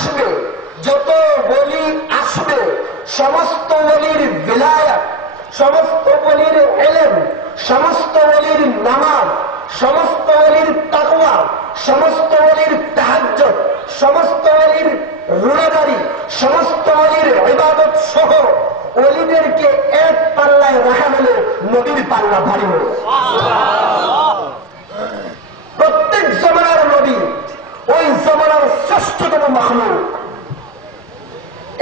আসবে, যত ওলি আসবে, সমস্ত ওলির বিলায়াত, সমস্ত ওলির ইলম, সমস্ত ওলির নামাজ, সমস্ত ওলির তাকওয়া, সমস্ত ওলির তাহাজ্জুদ, সমস্ত ওলির রোজাদারি, সমস্ত ওলির ইবাদত সহ ওলিদেরকে এক পাল্লায় রাখা হলে নবীর পাল্লা ভারী হল। প্রত্যেক জমানার নবী ওই জমানার শ্রেষ্ঠতম মাখলুক,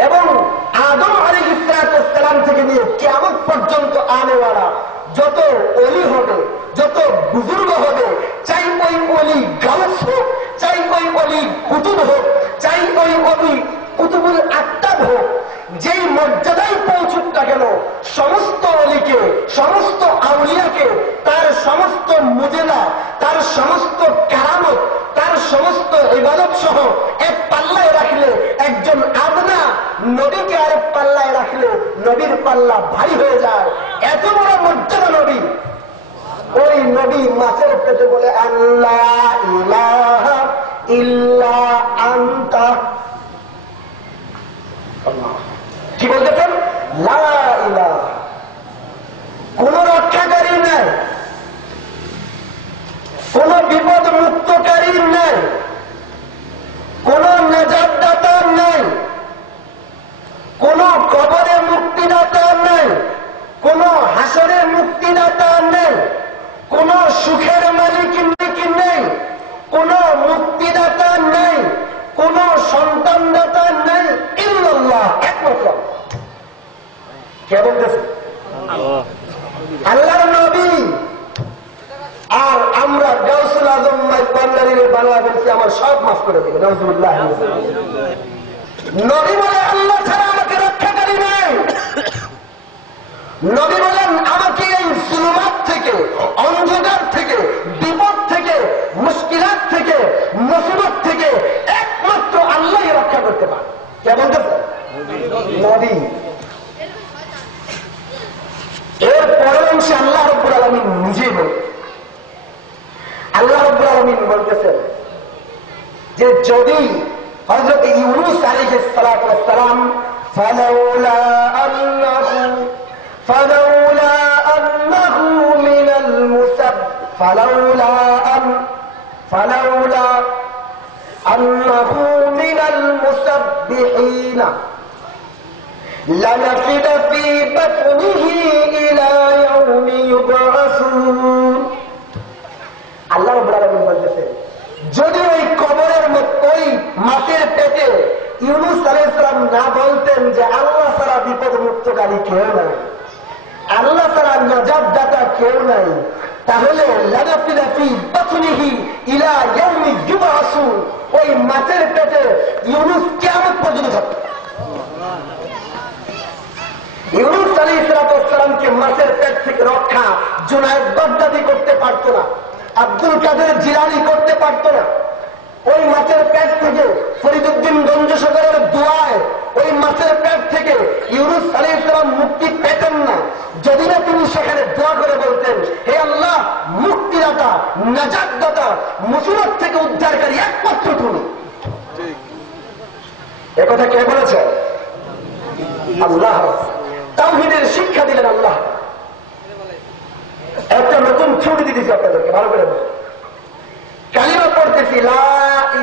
এবং আদম আলাইহিস সালাম থেকে নিয়ে কিয়ামত পর্যন্ত আনেওয়ালা যত ওলি হবে, যত বুজুর্গ হবে, চাই ওই ওলি গাউস হোক, চাই ওই ওলি কুতুব হোক, চাই ওই ওলি কুতুবুল আকতাব হোক, যেই মর্যাদায় পৌঁছুক না কেন, সমস্ত অলিকে, সমস্ত আউলিয়াকে তার সমস্ত মুজেজা, তার সমস্ত কারামত, তার সমস্ত ইবাদত সহ এক পাল্লায় রাখলে, একজন আদনা নবীকে আরেক পাল্লায় রাখলে নবীর পাল্লা ভারী হয়ে যায়। এত বড় মর্যাদা নবী। ওই নবী মাছের পেটে বলে আল্লাহ ইলাহা ইল্লা আনতা, কি বলতেছেন? লা ইলাহা, কোন রক্ষাকারী নাই, কোন বিপদ মুক্তকারী নাই, কোন নাজাতদাতা নাই, কোন কবরে মুক্তিদাতা নাই, কোন হাসরে মুক্তিদাতা নেই, কোন সুখের মালিক নেই, কোন মুক্তিদাতা নেই, কোন সন্তানদাতা নেই, ইল্লাল্লাহ, একমাত্র। কে বলতেছে? আল্লাহর নবী। আর আমরা গাউসুল আজম মাইবান্দারির বাংলা বলছি, আমার সব মাফ করে দেবে। নাউজুবিল্লাহ। নবী বলে আল্লাহ ছাড়া আমাকে রক্ষাকারী নেই। নবী বলেন আমাকে এই জুলুমাত থেকে, অন্ধকার থেকে, বিপদ থেকে, মুশকিলাত থেকে, মুসিবত থেকে একমাত্র আল্লাহই রক্ষা করতে পারে। কে বলতেছে? নবী। এর পরের অংশে আল্লাহ রাব্বুল আলামিন নিজেই বলেন, আল্লাহ রাব্বুল আলামিন বলতেছেন যে যদি হযরত ইউনূস আলাইহিস সালাতু ওয়াস সালাম ফালাউলা আন্নাহু মিনাল মুসাব্বিহিনা لنفد في بطنه إلى يوم يبعثون। আল্লাহ রাব্বুল আলামিন বলতেছেন যদি ওই কবরের ওই মাছের পেটে ইউনূস আলাইহিস সালাম না বলতেন যে আল্লাহ ছাড়া বিপদ মুক্তকারী কেউ নাই, আল্লাহ ছাড়া নাজাত দাতা কেউ নাই, তাহলে লানাফিদা ফি বাতনিহি ইলা ইয়াউমি ইউবআসুন, ওই মাছের পেটে ইউনূস কিয়ামত পর্যন্ত থাকতো। ইউনূস আলাইহিস সালামকে মাছের পেট থেকে রক্ষা জুনায়েদ বাগদাদি করতে পারত না, আব্দুল কাদের জিলানী করতে পারত না। ওই মাছের পেট থেকে ফরিদউদ্দিন গঞ্জসাগরের দোয়ায় ওই মাছের পেট থেকে ইউনূস আলাইহিস সালাম মুক্তি পেতেন না যদি না তিনি সেখানে দোয়া করে বলতেন, হে আল্লাহ, মুক্তিদাতা, নাজাতদাতা, মুসিবত থেকে উদ্ধারকারী একমাত্র তুমি। একথা কে বলেছে? আল্লাহ। তাওহীদের শিক্ষা দিলেন আল্লাহ। একটা নতুন ছুটি দিতেছি আপনাদেরকে, ভালো করে কালিমা পড়তেছি, লা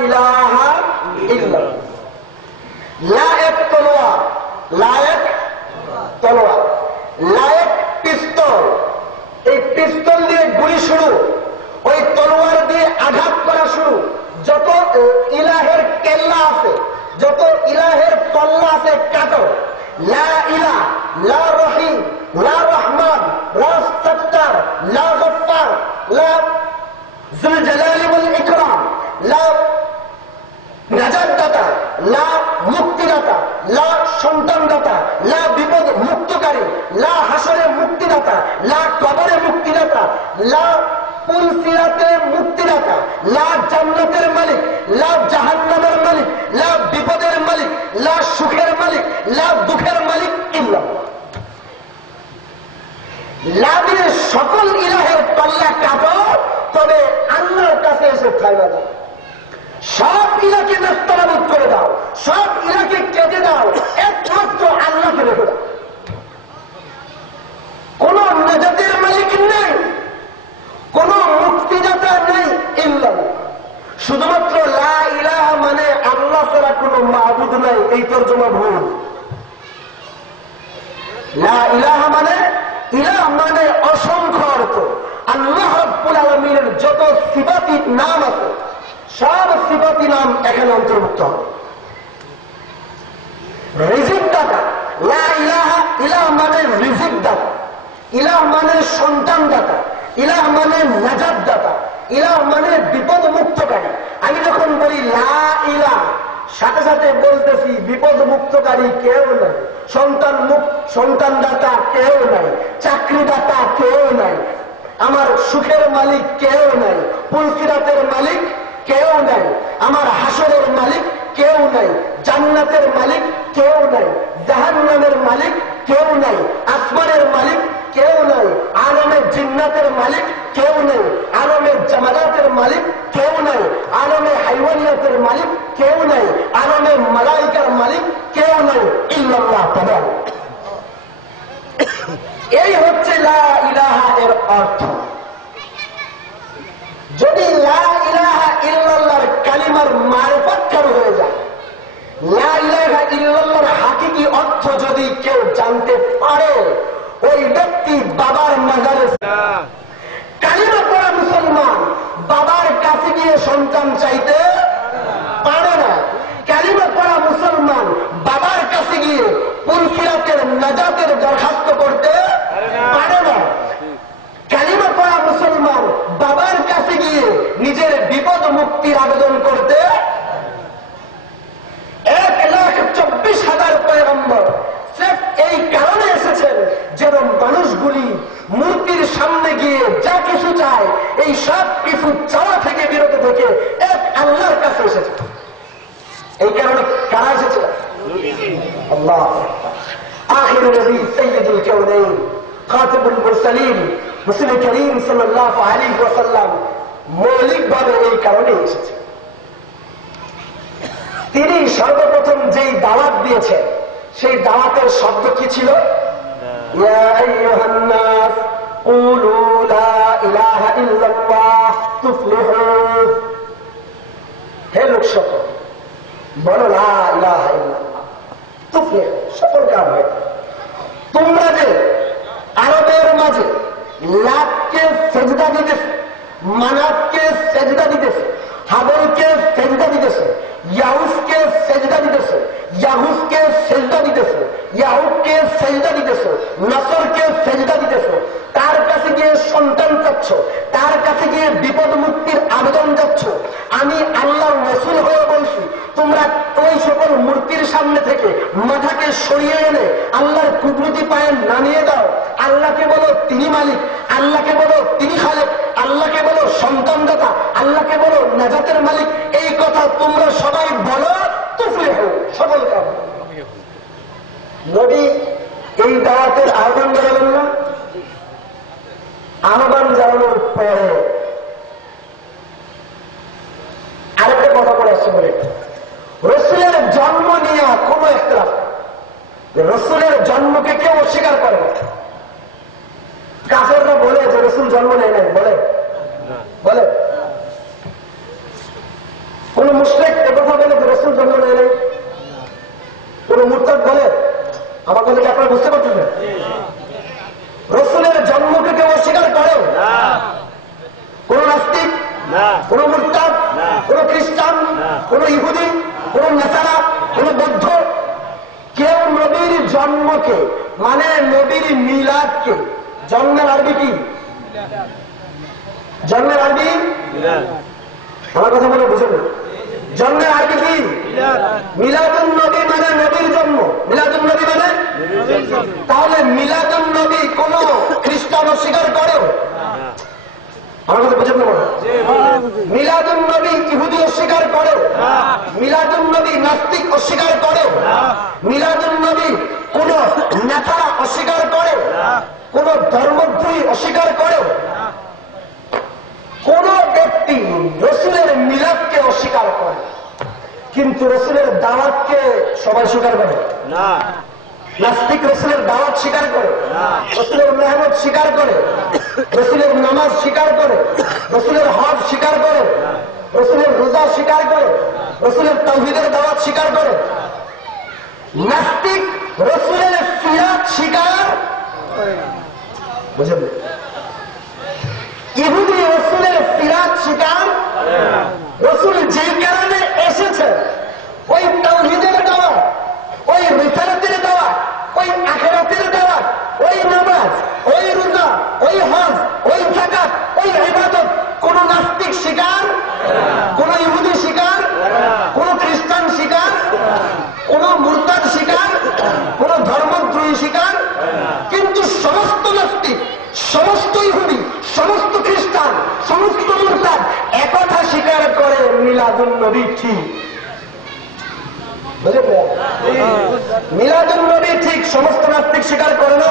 ইলাহা ইল্লাল্লাহ। লা এক তলোয়ার, লা এক তলোয়ার, লা এক পিস্তল, এই পিস্তল দিয়ে গুলি শুরু, ওই তলোয়ার দিয়ে আঘাত করা শুরু। যত ইলাহের কেল্লা আছে, যত ইলাহের পল্লা আছে কাটো। লা ইলাহ, লা রহিম, লা রহমান, লা সত্তার, লা গফফার, লা যুল জালালি ওয়াল ইকরাম, লা নাজাতদাতা, লা মুক্তিদাতা, লা সন্তানদাতা, লা বিপদ মুক্তকারী, লা হাসরে মুক্তিদাতা, লা কবরে মুক্তিদাতা, লা পুলসিরাতে মুক্তিদাতা, লা জান্নাতের মালিক, লা জাহান্নামের মালিক, লা বিপদের মালিক, লা সুখের মালিক, লা দুঃখের মালিক ইল্লাল্লাহ। লা দিয়ে সকল ইলাহের পাল্লা কাটো, তবে আল্লাহর কাছে এসে খাইবা না। সব ইলাকে নাস্তানাবুদ করে দাও, সব ইলাকে কেটে দাও, একমাত্র আল্লাহকে রেখে দাও। কোন নাজাতের মালিক নেই, কোন মুক্তিদাতা নেই ইল্লাল্লাহ। শুধুমাত্র লা ইলাহা মানে আল্লাহ ছাড়া কোনো মাবুদ নাই, এই তরজমা ভুল। লা ইলাহা মানে, ইলাহ মানে অসংখ্য অর্থ। আল্লাহ রাব্বুল আলামিনের যত সিফাতি নাম আছে সব সিফাতি নাম এখানে অন্তর্ভুক্ত হবে। রিজিক দাতা, লা ইলাহা, ইলাহ মানে রিজিক দাতা, ইলাহ মানে সন্তান দাতা, ইলাহ মানে নাজাত দাতা, ইলাহ মানে বিপদ মুক্তকারী। আমি যখন বলি লা ইলাহ, সাথে সাথে বলতেছি বিপদ মুক্তকারী কেউ নাই, সন্তান দাতা কেউ নাই, চাকরি দাতা কেউ নাই, আমার সুখের মালিক কেউ নাই, পুলসিরাতের মালিক কেউ নাই, আমার হাসরের মালিক কেউ নাই, জান্নাতের মালিক কেউ নাই, জাহান্নামের মালিক কেউ নাই, আসমানের মালিক কেউ নাই, আলমের জিন্নাতের মালিক কেউ নেই, আলমের জামালাতের মালিক কেউ নাই, আলমের হাইওয়ানিয়াতের মালিক কেউ নাই, আলমের মালাইকার মালিক কেউ নাই ইল্লাল্লাহ তাআলা। এই হচ্ছে লা ইলাহা এর অর্থ। যদি লা ইলাহা ইল্লাল্লাহর কালিমার মারফত কারো হয়ে যায়, লা ইলাহা ইল্লাল্লাহর হাকিকি অর্থ যদি কেউ জানতে পারে, ওই ব্যক্তি বাবার মাজারে কালিমা পড়া মুসলমান বাবার কাছে গিয়ে সন্তান চাইতে পারে না। কালিমা পড়া মুসলমান বাবার কাছে গিয়ে পুলসিরাতের নাজাতের দরখাস্ত করতে পারে না। কালিমা পড়া মুসলমান বাবার কাছে গিয়ে নিজের বিপদ মুক্তির আবেদন করতে 1,24,000 পয়গম্বর এই কারণে এসেছেন যেন মানুষগুলি মূর্তির সামনে গিয়ে যা কিছু চায় এই সব কিছু চাওয়া থেকে বিরত থেকে এক আল্লাহর কাছে এসেছে। এই কারণে কারা এসেছে? আল্লাহ। আখিরুল নবী সাইয়্যিদুল কাউনাইন খাতিবুল মুরসালিন রাসূল করিম সাল্লাল্লাহু আলাইহি ওয়াসাল্লাম মৌলিকভাবে এই কারণে এসেছে। তিনি সর্বপ্রথম যেই দাওয়াত দিয়েছেন সেই দাওয়াতের শব্দ কি ছিল? ইয়া আইয়ুহান নাস কুলু লা ইলাহা ইল্লাল্লাহ তুফলিহু। হে লোক সকল, বলো লা ইলাহা ইল্লাল্লাহ তুফলিহু, সফল কাম হয়। তোমরা যে আরবের মাঝে লাতকে সেজদা দিতেছে, মানাতকে সেজদা দিতেছে, হাবলকে সেজদা দিতেছে, ইয়াহুসকে সেজদা দিতেছে, ইয়াহুসকে সেজদা দিতেছে, ইয়াহুকে সেজদা দিতেছে, নসরকে সেজদা দিতেছে, তার কাছে গিয়ে সন্তান চাচ্ছ, তার কাছে গিয়ে বিপদ মুক্তির আবেদন যাচ্ছ, আমি আল্লাহর রাসূল হয়ে বলছি তোমরা ওই সকল মূর্তির সামনে থেকে মাথাকে সরিয়ে এনে আল্লাহর কুদরতি পায়ে নামিয়ে দাও। আল্লাহকে বলো তিনি মালিক, আল্লাহকে বলো তিনি খালেক, আল্লাহকে বলো সন্তানদাতা, আল্লাহকে বলো নাজাতের মালিক। এই কথা তোমরা সবাই বলো, তুফলিহু, সফল কাম। নবী এই দাওয়াতের আহ্বান জানালেন না? আহ্বান জানানোর পরে আরেকটা কথা বলে আসছে, বলে রসুলের জন্ম নিয়ে কোন ইখতিলাফ, রসুলের জন্মকে কেউ অস্বীকার করে না। কাফেররা বলে যে রসুল জন্ম নেয় নাই, বলে বলে কোন মুশরিক একথা বলে যে রসুল জন্ম নেয় নাই? কোন মুরতাদ বলে? আমার কথা কি আপনারা বুঝতে পারছেন? রসুলের জন্মকে কেউ অস্বীকার করে? কোন নাস্তিক, কোন মুরতাদ, কোন খ্রিস্টান, কোন ইহুদি, কোন নেসারা, কোন বৌদ্ধ কেউ নবীর জন্মকে মানে নবীর মিলাদকে, জন্মের আরবি কি? জন্মের আরবি আমার কথা বলে বুঝেন? জন্মের আরবি কি? মিলাদুন নবী মানে নবীর জন্ম। মিলাদুন নবী মানে, তাহলে মিলাদুন নবী কোন খ্রিস্টান অস্বীকার করে? আমার কথা বুঝেন না? মিলাদুন নবী ইহুদি অস্বীকার করে? মিলাদুন নবী নাস্তিক অস্বীকার করে? মিলাদুন নবী কোন নেতা অস্বীকার করে? কোন ধর্মদ্রোহী অস্বীকার করে? কোন ব্যক্তি রসুলের মিলাদকে অস্বীকার করে? কিন্তু রসুলের দাওয়াতকে সবাই স্বীকার করে না, নাস্তিক রসুলের দাওয়াত স্বীকার করে, রসুলের মেহনত স্বীকার করে, রসুলের নামাজ স্বীকার করে, রসুলের হজ স্বীকার করে, রসুলের রোজা স্বীকার করে, রসুলের তাওহীদের দাওয়াত স্বীকার করে। নাস্তিক রসুলের সিরাত স্বীকার বুঝলেন, ইহুদি রসুলের সিরাত স্বীকার, রসুল যেই কারণে এসেছে ওই তাওহীদের দাওয়াত, ওই রিসালাতের দাওয়াত, ওই আখিরাতের দাওয়াত, ওই নামাজ, ওই রোজা, ওই হজ, ওই যাকাত, ওই ইবাদত কোন নাস্তিক স্বীকার, কোন ইহুদি স্বীকার, কোন খ্রিস্টান স্বীকার, কোন মুরতাদ স্বীকার, কোন ধর্মদ্রোহী স্বীকার। কিন্তু সমস্ত নাস্তিক, সমস্ত ইহুদি, সমস্ত খ্রিস্টান, সমস্ত মুরতাদ একথা স্বীকার করে মিলাদুন নবী ঠিক। বুঝলেন? মিলাদুন নবী ঠিক সমস্ত নাস্তিক স্বীকার করে না।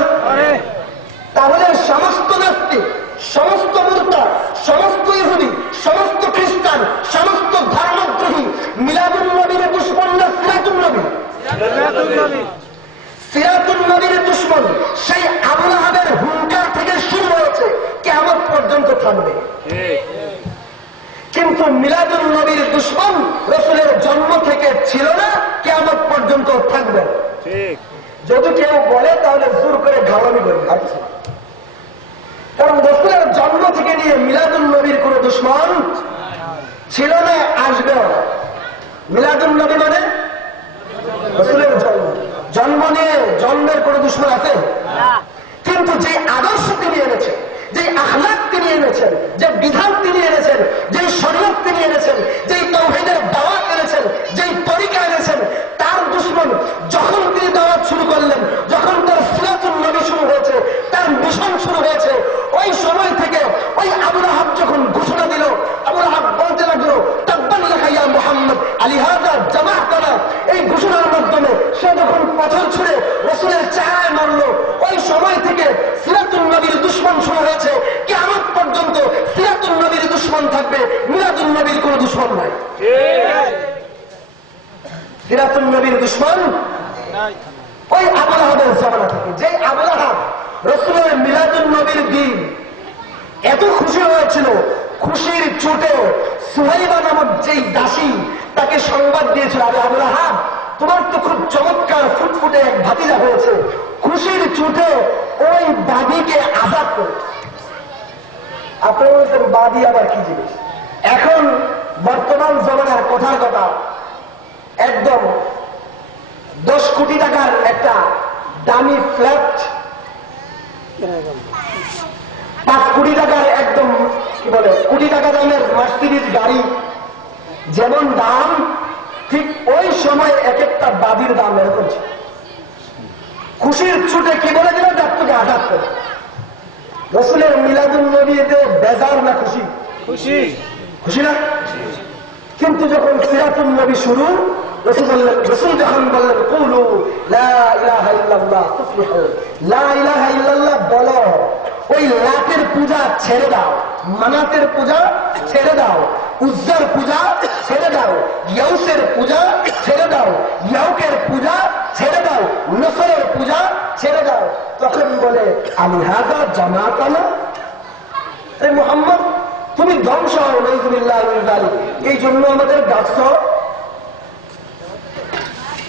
তাহলে সমস্ত নাস্তিক, সমস্ত মুরতাদ, সমস্ত ইহুদি, সমস্ত খ্রিস্টান, সমস্ত ধর্মদ্রোহী মিলাদুন নবীর দুশমন না সিরাতুন নবী? সিরাতুন নবীর দুশমন সেই আবু লাহাবের হুঙ্কার থেকে শুরু হয়েছে, কিয়ামত পর্যন্ত থাকবে। কিন্তু মিলাদুন নবীর দুশমন রসুলের জন্ম থেকে ছিল না, কিয়ামত পর্যন্ত থাকবে। যদি কেউ বলে তাহলে জোর করে ঘাওয়ানি করবে, আচ্ছা। কারণ রসুলের জন্ম থেকে নিয়ে মিলাদুন নবীর কোন দুশমন ছিল না, আসবেও না। মিলাদুন নবী মানে রসুলের জন্ম, জন্ম নিয়ে জন্মের কোন দুশমন আছে? কিন্তু যে আদর্শ তিনি এনেছেন, যে আখলাক তিনি এনেছেন, যে বিধান তিনি এনেছেন, যে শরীয়ত তিনি এনেছেন, যে তাওহীদের দাওয়াত এনেছেন, যে তরিকা এনেছেন, তার দুশমন যখন তিনি দাওয়াত শুরু করলেন, যখন তার সিরাতুন নবী শুরু হয়েছে, তার মিশন শুরু হয়েছে, ওই সময় থেকে ওই আবু লাহাব যখন ঘোষণা দিল, আবু লাহাব বলতে লাগলো তাব্বান লাকা ইয়া মুহাম্মদ আলিহাযা জামাআতানা, এই ঘোষণার মাধ্যমে সে যখন পাথর ছুঁড়ে রাসূলের চেহারায় মারলো, ওই সময় থেকে সিরাতুন নবীর দুশমন শুরু হয়েছে। কিয়ামত পর্যন্ত সিরাতুন নবীর দুশমন থাকবে, মিলাদুন নবীর কোন দুশমন নাই। সিরাতুন নবীর দুশমন ওই আবু লাহাবের জামানা থেকে। যে আবু লাহাব রাসূলের মিলাদুন নবীর দিন এত খুশি হয়েছিল, খুশির চোটে সুহাইবা নামক যেই দাসী তাকে সংবাদ দিয়েছিল, আরে আবু লাহাব তোমার তো খুব চমৎকার ফুটফুটে এক ভাতিজা হয়েছে, খুশির চোটে ওই বাদীকে আজাদ করে। আপনারা বলছেন বাদী আবার কি জিনিস? এখন বর্তমান জমানার কথার কথা, একদম 10 কোটি টাকার একটা দামি ফ্ল্যাট, 5 কোটি টাকার একদম কি বলে কোটি টাকা দামের মার্সিডিজ গাড়ি যেমন দাম, ঠিক ওই সময় এক একটা বাদীর দাম এরকম ছিল। খুশির ছুটে কি বলে দিল, ডাক্তারকে আঘাত করে। রসুলের মিলাদুন নবীতে বেজার না খুশি? খুশি, খুশি না? কিন্তু যখন সিরাতুন নবী শুরু, রসুল যখন বললেন কুলু লা ইলাহা ইল্লাল্লাহ তুফলিহু, লা ইলাহা ইল্লাল্লাহ বলো, ওই লাতের পূজা ছেড়ে দাও, মানাতের পূজা ছেড়ে দাও, উজ্জার পূজা ছেড়ে দাও, ইয়াউসের পূজা ছেড়ে দাও, ইয়াউকের পূজা ছেড়ে দাও, নসরের পূজা ছেড়ে দাও। তখন বলে আলিহাযা জামাআতানা, এই মুহাম্মদ তুমি ধ্বংস হও, নাউযুবিল্লাহি মিন যালিক, এই জন্য আমাদের ডাকছ,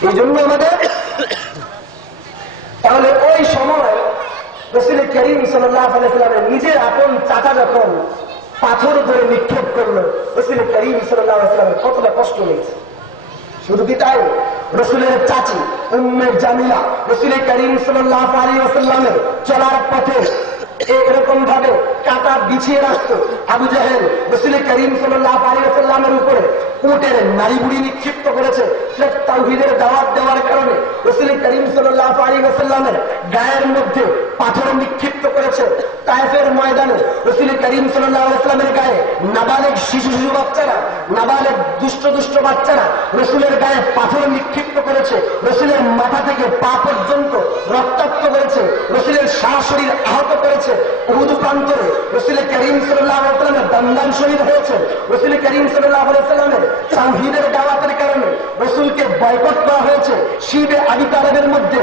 এই জন্য আমাদের। তাহলে ওই সময় রাসূল করিম সাল্লাল্লাহু আলাইহি ওয়াসাল্লামের নিজের আপন চাচা যখন পাথর ধরে নিক্ষেপ করলো, রাসূল করিম সাল্লাল্লাহু আলাইহি ওয়াসাল্লামের কতটা কষ্ট হয়েছে। শুধু কি তাই, রাসূলের চাচি উম্মে জামিলা রাসূল করিম সাল্লাল্লাহু আলাইহি ওয়াসাল্লামের চলার পথে এরকম ভাবে কাঁটা বিছিয়ে রাখত। আবু জাহেল রাসূল করিম সাল্লাল্লাহু আলাইহি ওয়াসাল্লামের উপরে উটের নাড়িভুড়ি নিক্ষিপ্ত করেছে। সে তাওহীদের দাওয়াত দেওয়ার কারণে রাসূল করিম সাল্লাল্লাহু আলাইহি ওয়াসাল্লামের গায়ের মধ্যে পাথর নিক্ষিপ্ত করেছে। তায়েফের ময়দানে রাসূল করিম সাল্লাল্লাহু আলাইহি ওয়াসাল্লামের গায়ে নাবালেগ শিশু বাচ্চারা, নাবালেগ দুষ্ট বাচ্চারা রাসূলের গায়ে পাথর নিক্ষিপ্ত করেছে। করেছে, রসুলের মাথা থেকে পা পর্যন্ত রক্তাক্ত করেছে, রসুলের সারা শরীর আহত করেছে। উহুদ প্রান্তরে রসুল করিম সাল্লাল্লাহু আলাইহি ওয়াসাল্লামের দমদান শহীদ হয়েছে। রসুল করিম সাল্লাল্লাহু আলাইহি ওয়াসাল্লামের তাওহীদের দাওয়াতের কারণে রসুলকে বয়কট করা হয়েছে। শিবে আবি তালেবের মধ্যে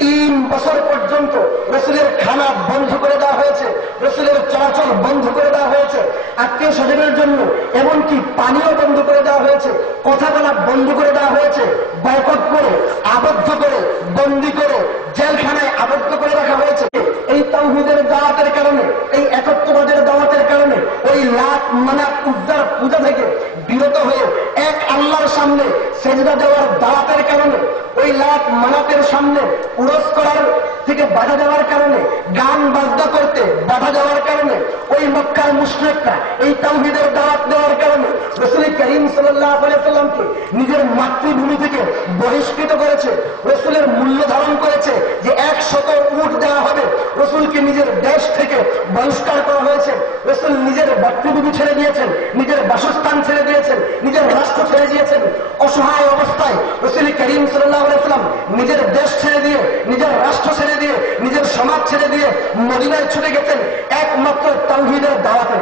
3 বছর পর্যন্ত রসুলের খানা বন্ধ করে দেওয়া হয়েছে, রসুলের চলাচল বন্ধ করে দেওয়া হয়েছে, আত্মীয় স্বজনের জন্য এমনকি পানিও বন্ধ করে দেওয়া হয়েছে, কথা বলা বন্ধ করে দেওয়া হয়েছে। বয়কট করে, আবদ্ধ করে, বন্দী করে, জেলখানায় আবদ্ধ করে রাখা হয়েছে। এই তাওহীদের দাওয়াতের কারণে, এই একত্ববাদের দাওয়াতের কারণে ওই লাত মানাত উজ্জার পূজা থেকে বিরত হয়ে এক আল্লাহর সামনে সেজদা দেওয়ার দাওয়াতের কারণে, ওই লাত মানাতের সামনে উরস করার থেকে বাধা দেওয়ার কারণে, গান বাজনা করতে বাধা দেওয়ার কারণে, ওই মক্কার মুশরিকরা এই তাওহীদের দাওয়াত দেওয়ার কারণে রাসূল করিম সাল্লাল্লাহু আলাইহি ওয়াসাল্লামকে নিজের মাতৃভূমি থেকে বহিষ্কৃত করেছে। রাসূলের মূল্য ধারণ করেছে যে 100 উট দেওয়া হবে। রাসূলকে নিজের দেশ থেকে বহিষ্কার করা হয়েছে। রাসূল নিজের মাতৃভূমি ছেড়ে দিয়েছেন, নিজের বাসস্থান ছেড়ে দিয়েছেন, নিজের রাষ্ট্র ছেড়ে দিয়েছেন। অসহায় অবস্থায় রাসূল করিম সাল্লাল্লাহু আলাইহি ওয়াসাল্লাম নিজের দেশ ছেড়ে দিয়ে, নিজের রাষ্ট্র ছেড়ে দিয়ে, নিজের সমাজ ছেড়ে দিয়ে মদিনায় ছুটে গেছেন একমাত্র তাওহীদের দাওয়াতে।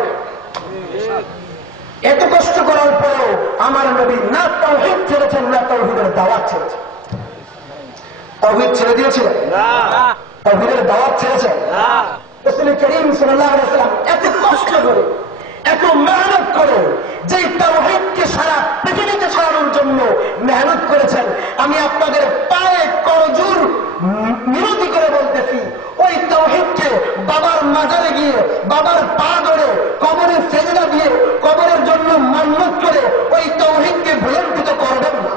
এত কষ্ট করার পরেও আমার নবী না তাওহীদ ছেড়েছেন, না তাওহীদের দাওয়াত ছেড়েছেন। তাওহীদ ছেড়ে দিয়েছিলেন না, তাওহীদের দাওয়াত ছেড়েছেন না। রাসূল করিম সাল্লাল্লাহু আলাইহি ওয়াসাল্লাম এত কষ্ট করে, এত মেহনত করে যে তাওহীদকে সারা পৃথিবীতে ছড়ানোর জন্য মেহনত করেছেন। আমি আপনাদের পায়ে করজোর মিনতি করে বলতেছি, ওই তাওহীদকে বাবার মাজারে গিয়ে, বাবার পা ধরে, কবরে সেজদা দিয়ে, কবরের জন্য মান্নত করে ওই তাওহীদকে ভুলণ্ঠিত করবেন না।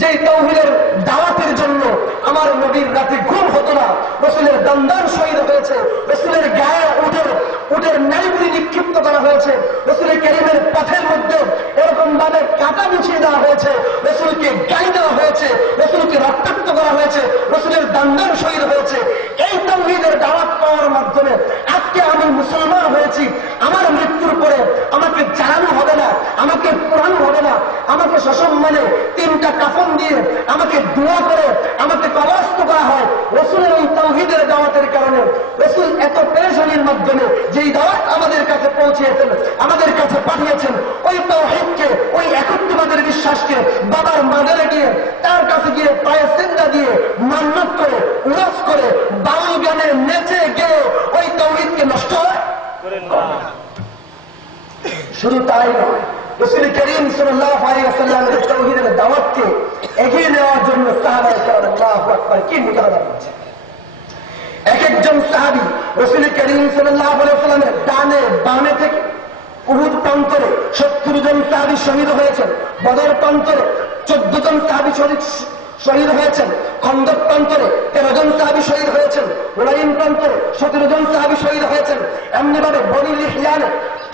যে তাওহীদের দাওয়াতের জন্য আমার নবীর রাতে ঘুম হতো না, রাসূলের দমদান শহীদ হয়েছে, রাসূলের গায়ে উটের নাড়িভুড়ি নিক্ষিপ্ত করা হয়েছে, রাসূল কারীমের পথের মধ্যে এরকম ভাবে কাঁটা বিছিয়ে দেওয়া হয়েছে, রাসূলকে গালি দেওয়া হয়েছে, রাসূলকে রক্তাক্ত করা হয়েছে, রাসূলের দমদান শহীদ হয়েছে। এই তাওহীদের দাওয়াত পাওয়ার মাধ্যমে আজকে আমি মুসলমান হয়েছি। আমার মৃত্যুর পরে আমাকে জানানো হবে না, আমাকে পোড়ানো হবে না, আমাকে সসম্মানে 3টা কাফন দিয়ে আমাকে দোয়া করে আমাকে কবরস্থ করা হয়। রাসূলের ওই তাওহীদের দাওয়াতের কারণে রাসূল এত পেরেশানির মাধ্যমে যেই দাওয়াত আমাদের কাছে পৌঁছিয়েছেন, আমাদের কাছে পাঠিয়েছেন, ওই তাওহীদকে, ওই একত্ববাদের বিশ্বাসকে বাবার মাজারে গিয়ে, তার কাছে গিয়ে পায়ে সিজদা দিয়ে, মান্নত করে, উরস করে, বাউল গানে নেচে গেয়ে ওই তাওহীদকে নষ্ট করেন না। শুধু তাই নয়, রাসূল করিম সাল্লাল্লাহু আলাইহি ওয়াসাল্লামের তাওহীদের দাওয়াতকে এগিয়ে নেওয়ার জন্য সাহাবায়ে কেরাম আল্লাহু আকবার কি মুজাহাদা করেছেন। এক একজন সাহাবী রাসূল করিম সাল্লাল্লাহু আলাইহি ওয়াসাল্লামের ডানে বামে থেকে উহুদ প্রান্তরে 70 জন সাহাবী শহীদ হয়েছেন, বদর প্রান্তরে 14 জন সাহাবী শহীদ হয়েছেন, খন্দক প্রান্তরে 13 জন সাহাবী শহীদ হয়েছেন, হুনাইন প্রান্তরে 17 জন সাহাবী শহীদ হয়েছেন। এমনিভাবে বনী লিহয়ানে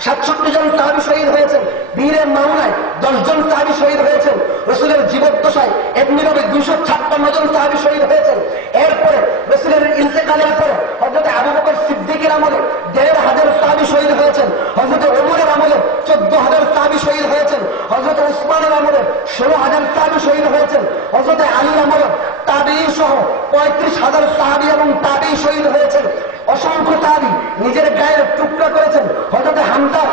67 জন সাহাবী শহীদ হয়েছেন, বীরে মাওনায় 10 জন সাহাবী শহীদ হয়েছেন, রাসূলের জীবদ্দশায় এমনিভাবে 256 জন সাহাবী শহীদ হয়েছেন। এরপরে রাসূলের ইন্তেকালের পরে হযরত আবু বকর সিদ্দিকের আমলে 1500 সাহাবী শহীদ হয়েছেন, হযরত ওমরের আমলে 14,000 সাহাবী শহীদ হয়েছেন, হযরত উসমানের আমলে 16,000 সাহাবী শহীদ হয়েছেন, হযরত আলীর আমলে তাবেঈ সহ 35,000 সাহাবী এবং তাবেঈ শহীদ হয়েছেন। অসংখ্য সাহাবী নিজের গায়ের টুকরা করেছেন। হযরত হামজা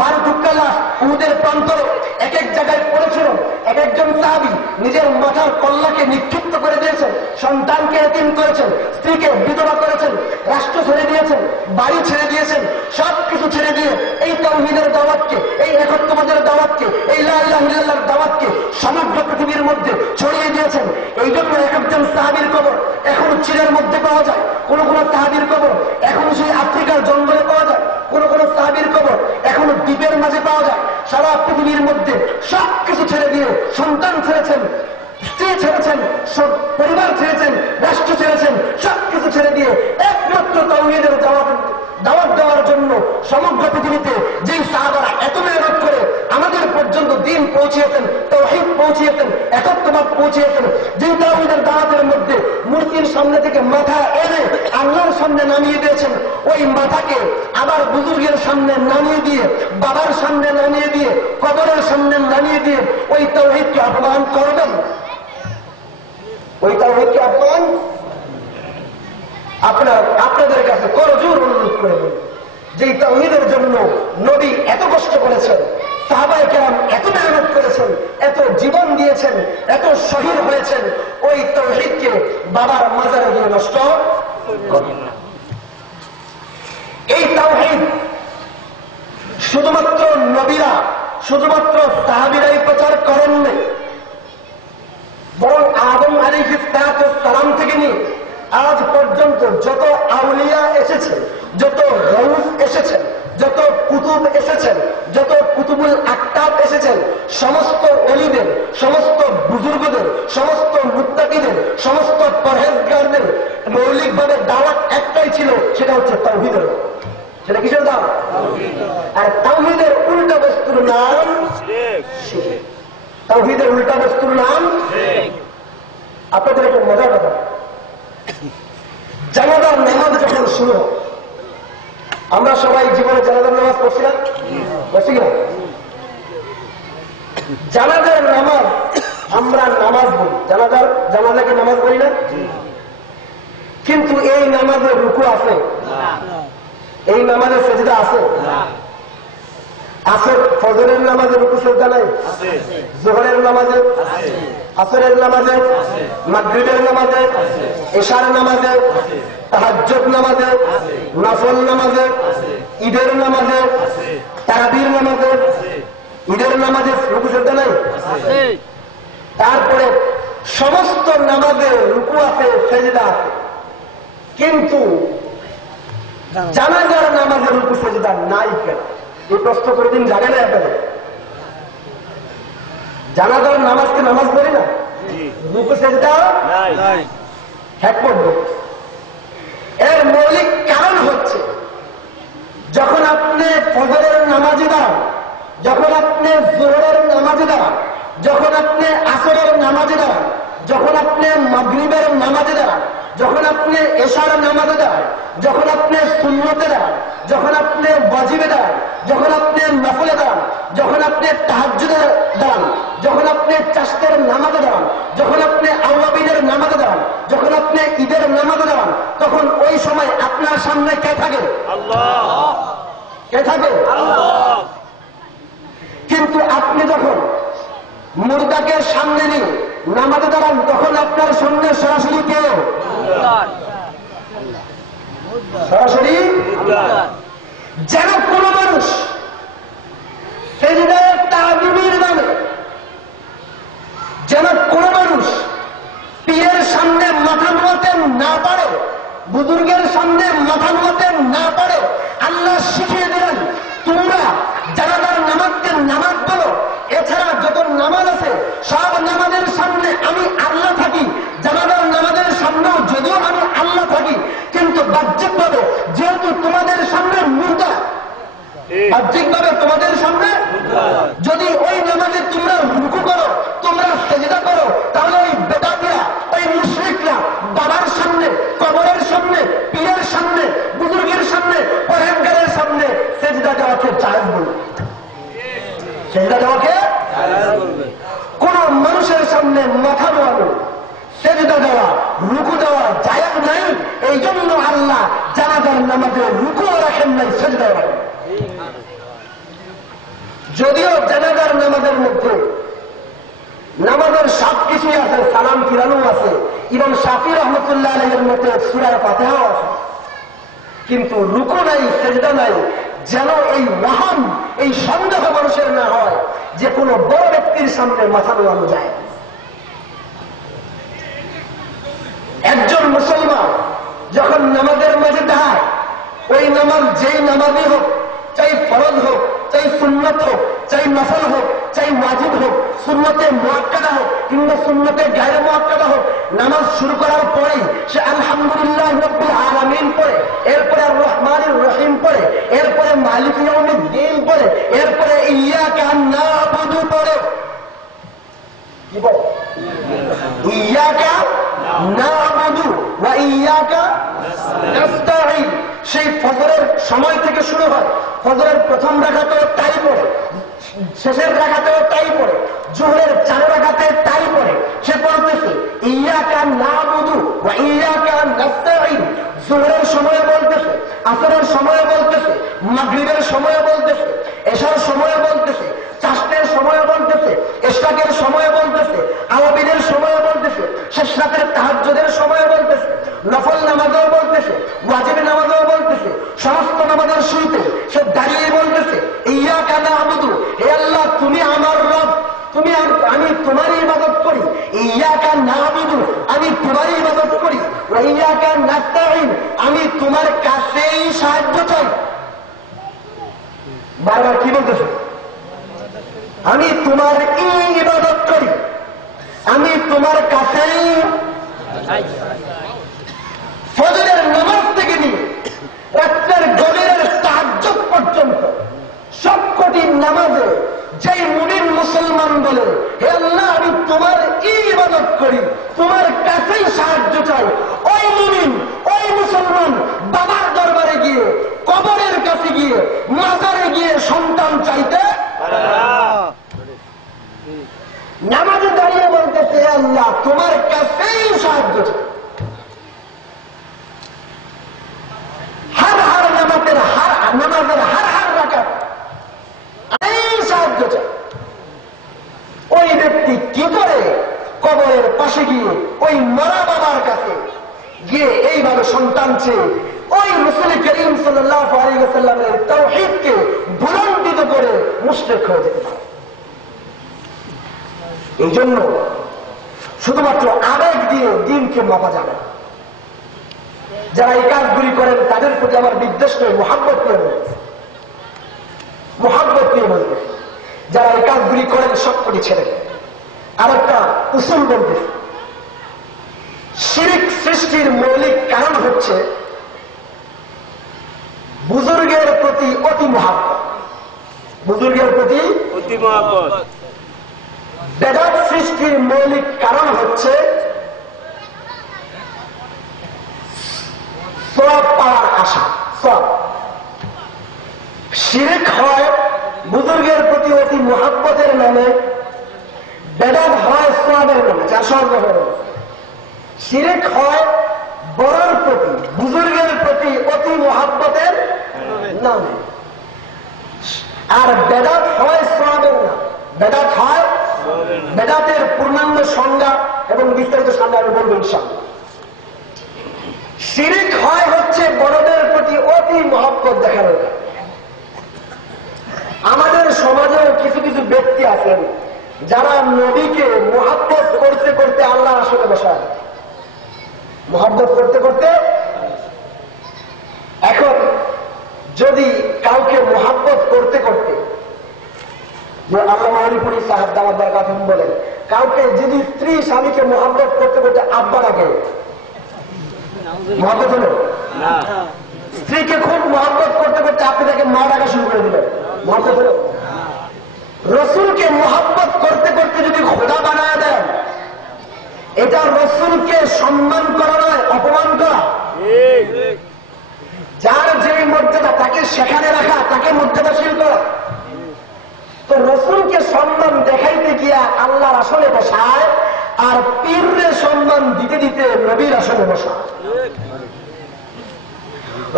12 টুকরা লাশ উহুদের প্রান্তরে এক এক জায়গায় পড়েছিল। এক একজন সাহাবী নিজের মাথার কল্লাকে নিক্ষিপ্ত করে দিয়েছেন, সন্তানকে এতিম করেছেন, স্ত্রীকে বিধবা করেছেন, রাষ্ট্র ছেড়ে দিয়েছেন, বাড়ি ছেড়ে দিয়েছেন, সবকিছু ছেড়ে দিয়ে এই তাওহীদের দাওয়াতকে, এই একত্ববাদের দাওয়াতকে, এই লা ইলাহা ইল্লাল্লাহর দাওয়াতকে সমগ্র পৃথিবীর মধ্যে ছড়িয়ে দিয়েছেন। এই জন্য এক একজন সাহাবীর কবর এখনো চীনের মধ্যে পাওয়া যায়, কোন কোন সাহাবীর কবর এখনো সেই আফ্রিকার জঙ্গলে পাওয়া যায়, কোন কোন সাহাবীর কবর এখনো দ্বীপের মাঝে পাওয়া যায়। সারা পৃথিবীর মধ্যে সবকিছু ছেড়ে দিয়ে সন্তান ছেড়েছেন, স্ত্রী ছেড়েছেন, পরিবার ছেড়েছেন, রাষ্ট্র ছেড়েছেন, সবকিছু ছেড়ে দিয়ে একমাত্র তাওহীদের দাওয়াত দেওয়ার জন্য সমগ্র পৃথিবীতে যেই সাহাবারা এত মেহনত করে আমাদের পর্যন্ত দিন পৌঁছিয়েছেন, তাওহীদ পৌঁছিয়েছেন, একত্ববাদ পৌঁছিয়েছেন, যেই তাওহীদের দাওয়াতের মধ্যে মূর্তির সামনে থেকে মাথা এনে আল্লাহর সামনে নামিয়ে দিয়েছেন, ওই মাথাকে আবার বুজুর্গের সামনে নামিয়ে দিয়ে, বাবার সামনে নামিয়ে দিয়ে, কবরের সামনে নামিয়ে দিয়ে ওই তাওহীদকে অপমান করবেন? ওই তাওহীদকে অপমান আপনাদের কাছে করজোর অনুরোধ করে বলি, যে তাওহীদের জন্য নবী এত কষ্ট করেছেন, সাহাবায়ে কেরাম এত মেহনত করেছেন, এত জীবন দিয়েছেন, এত শহীদ হয়েছেন, ওই তাওহীদকে বাবার মাজারে গিয়ে নষ্ট করবেন না। এই তাওহীদ শুধুমাত্র নবীরা, শুধুমাত্র সাহাবীরাই প্রচার করেননি, বরং আদম আলাইহিস সালাম থেকে নিয়ে আজ পর্যন্ত যত আউলিয়া এসেছেন, যত গৌস এসেছেন, যত কুতুব এসেছেন, যত কুতুবুল আকতাব এসেছেন, সমস্ত ওলিদের, সমস্ত বুজুর্গদের, সমস্ত মুত্তাকিদের, সমস্ত পরহেজগারদের মৌলিকভাবে দাওয়াত একটাই ছিল, সেটা হচ্ছে তাওহীদের। সেটা কিসের দাওয়াত? আর তাওহীদের উল্টা বস্তুর নাম শিরক। তাওহীদের উল্টা বস্তুর নাম শিরক। আপনাদের একটা মজার কথা, জানাজার নামাজ যখন শুরু হয়, আমরা সবাই জীবনে জানাজার নামাজ পড়ছি না? পড়ছি কিনা? জানাজার নামাজ আমরা নামাজ বলি, জানাজাকে নামাজ বলি না? কিন্তু এই নামাজের রুকু আছে? এই নামাজের সেজদা আছে? আসর ফজরের নামাজে রুকু সেজদা নাই? যোহরের নামাজে, আসরের নামাজে, মাগরিবের নামাজে, এশার নামাজে, তাহাজ্জুদ নামাজে, নফল নামাজে, ঈদের নামাজে, তারাবির নামাজে, ঈদের নামাজে রুকু সেজদা নাই? তারপরে সমস্ত নামাজে রুকু আছে, সেজদা আছে, কিন্তু জানাজার নামাজে রুকু সেজদা নাই কেন? এই প্রশ্ন করে দিন জানে না আপনাদের? জানাজার নামাজকে নামাজ পড়ি না, রুকু সেজদা হ্যাক করবো। এর মৌলিক কারণ হচ্ছে, যখন আপনি ফজরের নামাজে দাঁড়ান, যখন আপনি যোহরের নামাজে দাঁড়ান, যখন আপনি আসরের নামাজে দাঁড়ান, যখন আপনি মাগরিবের নামাজে দাঁড়ান, যখন আপনি এশার নামাজে দাঁড়ান, যখন আপনি সুন্নতে দাঁড়ান, যখন আপনি ওয়াজিবে দাঁড়ান, যখন আপনি নফলে দাঁড়ান, যখন আপনি তাহাজ্জুদে দাঁড়ান, যখন আপনি চাশতের নামাজে দাঁড়ান, যখন আপনি আওয়াবিদের নামাজে দাঁড়ান, যখন আপনি ঈদের নামাজে দাঁড়ান, তখন ওই সময় আপনার সামনে কে থাকে? আল্লাহ। কে থাকে? আল্লাহ। কিন্তু আপনি যখন মুর্দাকে সামনে নিয়ে নামাজে দাঁড়ান, তখন আপনার সামনে সরাসরি কে? সরাসরি। যেন কোন মানুষ সেজদায়ে তাজিমের নামে, যেন কোন মানুষ পীরের সামনে মাথা নোয়াতে না পারে, বুজুর্গের সামনে মাথা নোয়াতে না পারে। আল্লাহ শিখিয়ে দিলেন, তোমরা জানাজার নামাজকে নামাজ বলো, এছাড়া যত নামাজ আছে সব নামাজের সামনে আমি আল্লাহ থাকি। জানাজার নামাজের সামনেও যদিও আমি আল্লাহ থাকি, কিন্তু বাহ্যিকভাবে যেহেতু তোমাদের সামনে মুর্দা, বাহ্যিকভাবে তোমাদের সামনে, যদি ওই নামাজে তোমরা রুকু করো, তোমরা সেজদা করো, তাহলে ওই বেদাতীরা, ওই মুশরিকরা বাবার সামনে, কবরের সামনে, পীরের সামনে, বুজুর্গের সামনে, পরহেজগারের সামনে সেজদা দেওয়াকে জায়েজ বলবে। সেজদা দেওয়াকে কোন মানুষের সামনে মাথা নোয়ানো, সেজদা দেওয়া, রুকু দেওয়া জায়েজ নাই। এই জন্য আল্লাহ জানাজার নামাজে রুকুও রাখেন নাই, সেজদা রাখেন। যদিও জানাজার নামাজের মধ্যে নামাজের সব কিছুই আছে, সালাম ফিরানো আছে, ইমাম শাফি রহমতুল্লাহ আলাইহির মতে সূরা ফাতিহাও আছে, কিন্তু রুকু নাই, সেজদা নাই। যেন এই ওয়াহাম, এই সন্দেহ মানুষের না হয় যে কোন বড় ব্যক্তির সামনে মাথা নোয়ানো যায়। একজন মুসলমান যখন নামাজের মাঝে দাঁড়ায়, ওই নামাজ যেই নামাজই হোক, চাই ফরজ হোক, চাই সুন্নত হোক, চাই নফল হোক, চাই ওয়াজিব হোক, সুন্নতে মুআক্কাদা হোক কিংবা সুন্নতে গায়রে মুআক্কাদা হোক, নামাজ শুরু করার পরেই সে আলহামদুলিল্লাহ রাব্বিল আলামিন পড়ে, এরপরে আর রহমানির রহিম পড়ে, এরপরে মালিক ইয়াউমিদ্দিন পড়ে, এরপরে ইয়্যাকা না'বুদু পড়ে। কি বলে? ইয়্যাকা না'বুদু ওয়া ইয়্যাকা নাস্তাঈন। সেই ফজরের সময় থেকে শুরু হয়, ফজরের প্রথম রাকাতেও তাই পড়ে, শেষের রাকাতেও তাই পড়ে, জোহরের 4 রাকাতে তাই পড়ে। সে বলতেছে ইয়্যাকা না'বুদু ওয়া ইয়্যাকা নাস্তাঈন। জোহরের সময়ে বলতেছে, আসরের সময়ে বলতেছে, মাগরিবের সময়ে বলতেছে, এশার সময়ে বলতেছে, চাষের সময়ে বলতেছে, ইশরাকের সময়ে বলতেছে, আওয়াবিনের সময়ে বলতেছে, শেষ রাতের তাহাজ্জুদের সময়ে বলতেছে, নফল নামাজেও বলতেছে, ওয়াজিব নামাজেও বলতেছে, সমস্ত নামাজের শুরুতে সে দাঁড়িয়ে বলতেছে ইয়্যাকা না'বুদু, হে আল্লাহ তুমি আমার রব, তুমি আমি তোমারই ইবাদত করি। ইয়্যাকা না'বুদু, আমি তোমারই ইবাদত করি। ওয়া ইয়্যাকা নাস্তাঈন, আমি তোমার কাছেই সাহায্য চাই। বারবার কি বলতেছে? আমি তোমার ইবাদত করি, আমি তোমার কাছেই। ফজরের নামাজ থেকে নিয়ে রাত্রের গভীরের তাহাজ্জুদ পর্যন্ত সবকটি নামাজে যেই মুমিন মুসলমান বলে হে আল্লাহ আমি তোমার ইবাদত করি, তোমার কাছেই সাহায্য চাই, ওই মুমিন ওই মুসলমান বাবার দরবারে গিয়ে, কবরের কাছে গিয়ে, মাজারে গিয়ে সন্তান চাইতে নামাজে দাঁড়িয়ে বলতেছে হে আল্লাহ তোমার কাছেই সাহায্য চাই। হার নামাজের হার রাকাত সাহায্য চাই। ওই ব্যক্তি কি করে? কবরের পাশে গিয়ে ওই মরা বাবার কাছে গিয়ে এইভাবে সন্তান চেয়ে ওই রাসূল করিম সাল্লাল্লাহু আলাইহি ওয়াসাল্লামের তাওহীদকে ভুলণ্ডিত করে মুশরিক হয়ে যেতে পারে। এই জন্য শুধুমাত্র আবেগ দিয়ে দিনকে মাপা যাবে না। যারা এই কাজগুলি করেন তাদের প্রতি আমার বিদ্বেষ নয়, মহাব্বত নিয়ে বলবে, মহাব্বত নিয়ে বলবে। যারা এই কাজগুলি করেন সবকটি ছেড়ে। আর একটা উসুল বলবে, শিরক সৃষ্টির মৌলিক কারণ হচ্ছে বুজুর্গের প্রতি অতি মহাব্বত, বুজুর্গের প্রতি অতি মহাব্বত। বেদাত সৃষ্টির মৌলিক কারণ হচ্ছে সওয়াব পাওয়ার আশা, সওয়াব। শিরক হয় বুজুর্গের প্রতি অতি মহাব্বতের নামে, বেদাত হয় সওয়াবের নামে, যার সঙ্গ হয়ে। শিরক হয় বড়র প্রতি, বুজুর্গের প্রতি অতি মহাব্বতের নামে, আর বেদাত হয় সওয়াবের নামে। বেদাত হয়, বেদাতের পূর্ণাঙ্গ সংজ্ঞা এবং বিস্তারিত সংজ্ঞা আমি বলবো ইনশাআল্লাহ। শিরক হয় হচ্ছে বড়দের প্রতি অতি মহব্বত দেখানো। আমাদের সমাজেও কিছু কিছু ব্যক্তি আছেন যারা নবীকে মহব্বত করতে করতে আল্লাহ আসলে বসায়, মহব্বত করতে করতে। এখন যদি কাউকে মহব্বত করতে করতে, যে আল্লাহ মহানিপুরি সাহেব দাওয়াত কথা বলেন, কাউকে যদি স্ত্রী স্বামীকে মহব্বত করতে করতে আব্বা রাখে, মহব্বত হলো? স্ত্রীকে খুব মহব্বত করতে করতে আপনি তাকে মা ডাকা শুরু করে দিলেন, মহব্বত হলো? রসুলকে মহব্বত করতে করতে যদি খোদা বানায় দেন, এটা রসুলকে সম্মান করা নয়, অপমান করা। যার যে মর্যাদা তাকে সেখানে রাখা, তাকে মর্যাদাশীল করা। তো রসুলকে সম্মান দেখাইতে গিয়া আল্লাহর আসলে বসায়, আর পীররে সম্মান দিতে দিতে নবীর আসলে বসায়।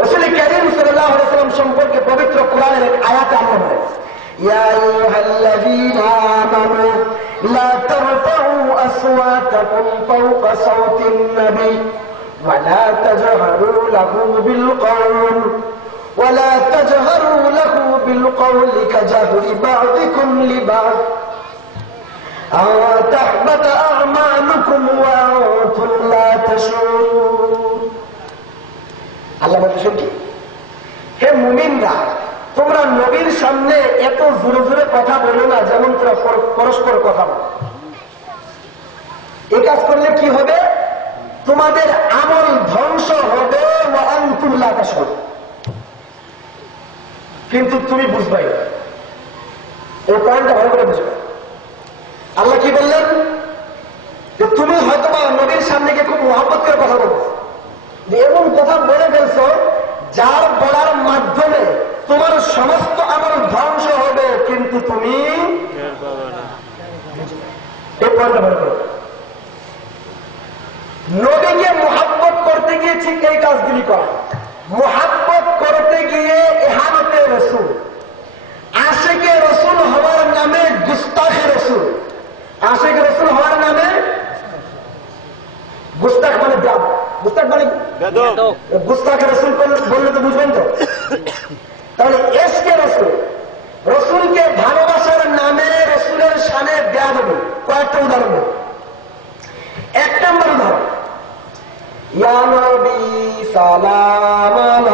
রাসূল কারীম সাল্লাল্লাহু আলাইহি ওয়াসাল্লাম সম্পর্কে পবিত্র কোরআনের এক আয়াতে আল্লাহ বলেন, ইয়া আইয়ুহাল্লাযীনা আমানু লা তারফাউ আসওয়াতাকুম ফাওকা সাওতিন নবী ওয়া লা তাজহারু লাহু বিল কওল ولا تجهروا له بالقول كجهر بعضكم لبعض أن تحبط أعمالكم وأنتم لا تشعرون। আল্লাহ বলছেন কি, হে মুমিনরা তোমরা নবীর সামনে এত জোরে জোরে কথা বলো না, যেমন তোরা পরস্পর কথা বল। এই কাজ করলে কি হবে? তোমাদের আমল ধ্বংস হবে, কিন্তু তুমি বুঝবে না। এই পয়েন্টটা ভালো করে বুঝবে। আল্লাহ কি বললেন? যে তুমি হয়তো নবীর সামনে গিয়ে খুব মহব্বত করে কথা বলছো, এমন কথা বলে ফেলছো যার বলার মাধ্যমে তোমার সমস্ত আমল ধ্বংস হবে, কিন্তু তুমি এই পয়েন্টটা ভালো করো। নবীকে মহব্বত করতে গিয়ে ঠিক এই কাজগুলি করা, মহব্বত করতে গিয়ে ইহানতে রসুল, আশিকে রসুল হওয়ার নামে গুস্তাখে রসুল। আশিকে রসুল হওয়ার নামে গুস্তাখ মানে জাত, গুস্তাখ মানে গুস্তাখে রসুল বললে তো বুঝবেন তো। তাহলে এসকে রসুল, রসুলকে ভালোবাসার নামে রসুলের শানে দেয়া হবে। কয়েকটা উদাহরণ। এক নম্বর উদাহরণ, ইয়া নবী সালাম